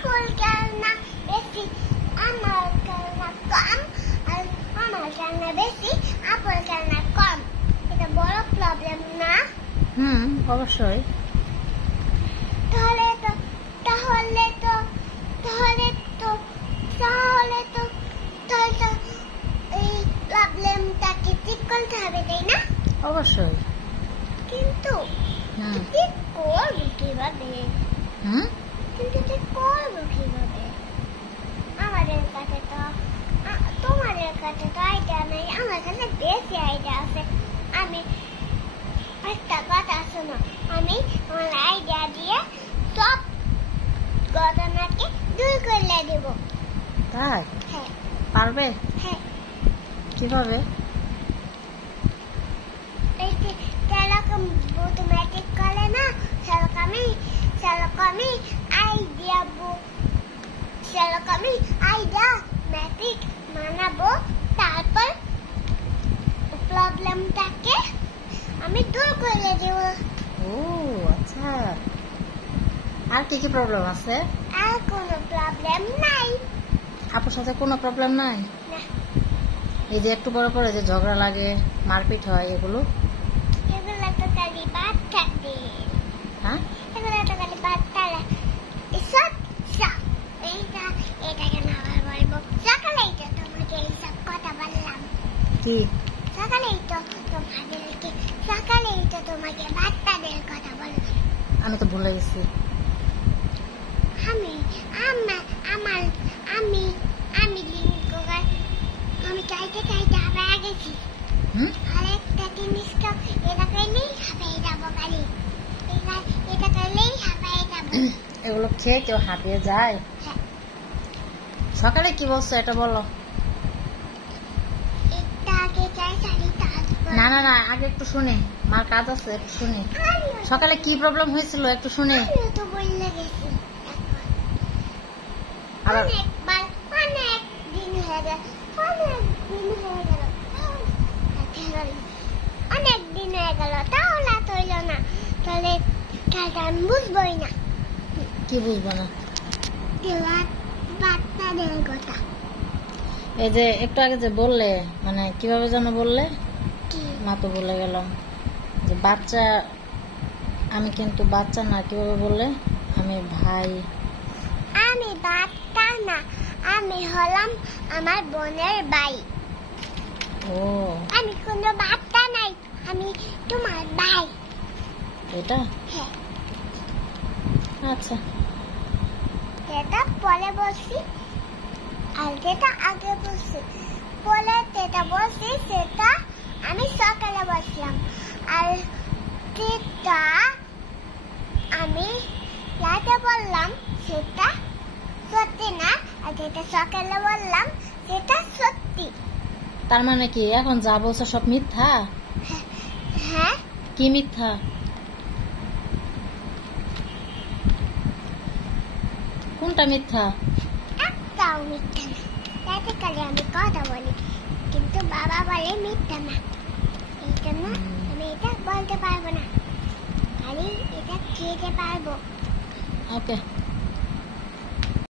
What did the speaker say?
আপুর খেলনা বেশি, আমার খেলনা কম, আর আমার খেলনা বেশি, আপুর খেলনা কম। এটা বড় প্রবলেম না? অবশ্যই। তাহলে তো তাহলে তো তাহলে তো তাহলে তো তাহলে তো এই প্রবলেমটাকে ঠিক করতে হবে, তাই না? অবশ্যই। কিন্তু ঠিক করবো কিভাবে? কিন্তু ঠিক করবো কিভাবে? আমাদের কাছে তো তোমাদের কাছে তো আইডিয়া নেই, আমার কাছে বেশি আইডিয়া আছে। আমি একটা কথা শোনো, আমি আমার আইডিয়া দিয়ে সব ঘটনাকে দূর করে দেব। তাই? হ্যাঁ। পারবে? হ্যাঁ। কিভাবে? এই যে সেরকম অটোমেটিক করে না, সেরকমই আইডিয়া ম্যাজিক বানাবো, তারপর প্রবলেমটাকে আমি দূর করে দেব। ও আচ্ছা, আর কি কি প্রবলেম আছে? আর কোনো প্রবলেম নাই। আপুর সাথে কোনো প্রবলেম নাই? না। এই যে একটু বড় করে যে ঝগড়া লাগে, মারপিট হয়, এগুলো তো খালি বাচ্চাদের। হ্যাঁ, এগুলো তো খালি বাচ্চারা। এসব এটা কেন আবার বলবো? সকালেই তো তোমাকে এইসব কথা বললাম। কি? সকালেই তো তোমাকে বাচ্চাদের কথা বললাম। আমি তো ভুলে গেছি। আমি চাইতে হাঁপায় গেছি। আরেকটা জিনিস তো এটা করলেই হাঁপায় যাবো, খালি এটা করলেই হাঁপায় যাবো। এগুলো খেয়ে কেউ হাঁপিয়ে যায়? হ্যাঁ। সকালে কি বলছো এটা বলো। একটা আগে চাই শাড়ি, তারপর না না না, আগে একটু শুনি, মার কাজ আছে, একটু শুনি। সকালে কি প্রবলেম হয়েছিল একটু শুনি। আমিও তো বলে গেছি আবার অনেক দিন হয়ে গেল। তাহলে তৈল না, তাহলে আমি বুঝবই না। কি বুঝবো না? বাচ্চাদের কথা। এই যে একটু আগে যে বললে, মানে কিভাবে যেন বললে, কি? মা তো বলে গেলাম যে বাচ্চা, আমি কিন্তু বাচ্চা না, কিভাবে বললে? আমি ভাই। আমি বাচ্চা না, আমি হলাম আমার বোনের ভাই। ও, আমি কোনো বাচ্চা নাই, আমি তোমার ভাই। এটা? হ্যাঁ। আচ্ছা, যেটা পরে বলছি আর যেটা আগে বলছি, পরে যেটা বলছি সেটা আমি সকালে বলছিলাম, আর যেটা আমি রাতে বললাম সেটা সত্যি না, আর যেটা সকালে বললাম সেটা সত্যি। তার মানে কি এখন যা বলছো সব মিথ্যা? হ্যাঁ। কি মিথ্যা? কোনটা মিথ্যা? একটাও মিথ্যা না। রাতে কালে আমি কথা বলি, কিন্তু বাবা বলে মিথ্যা না, এই জন্য আমি এটা বলতে পারবো না, খালি এটা খেতে পারবো। ওকে।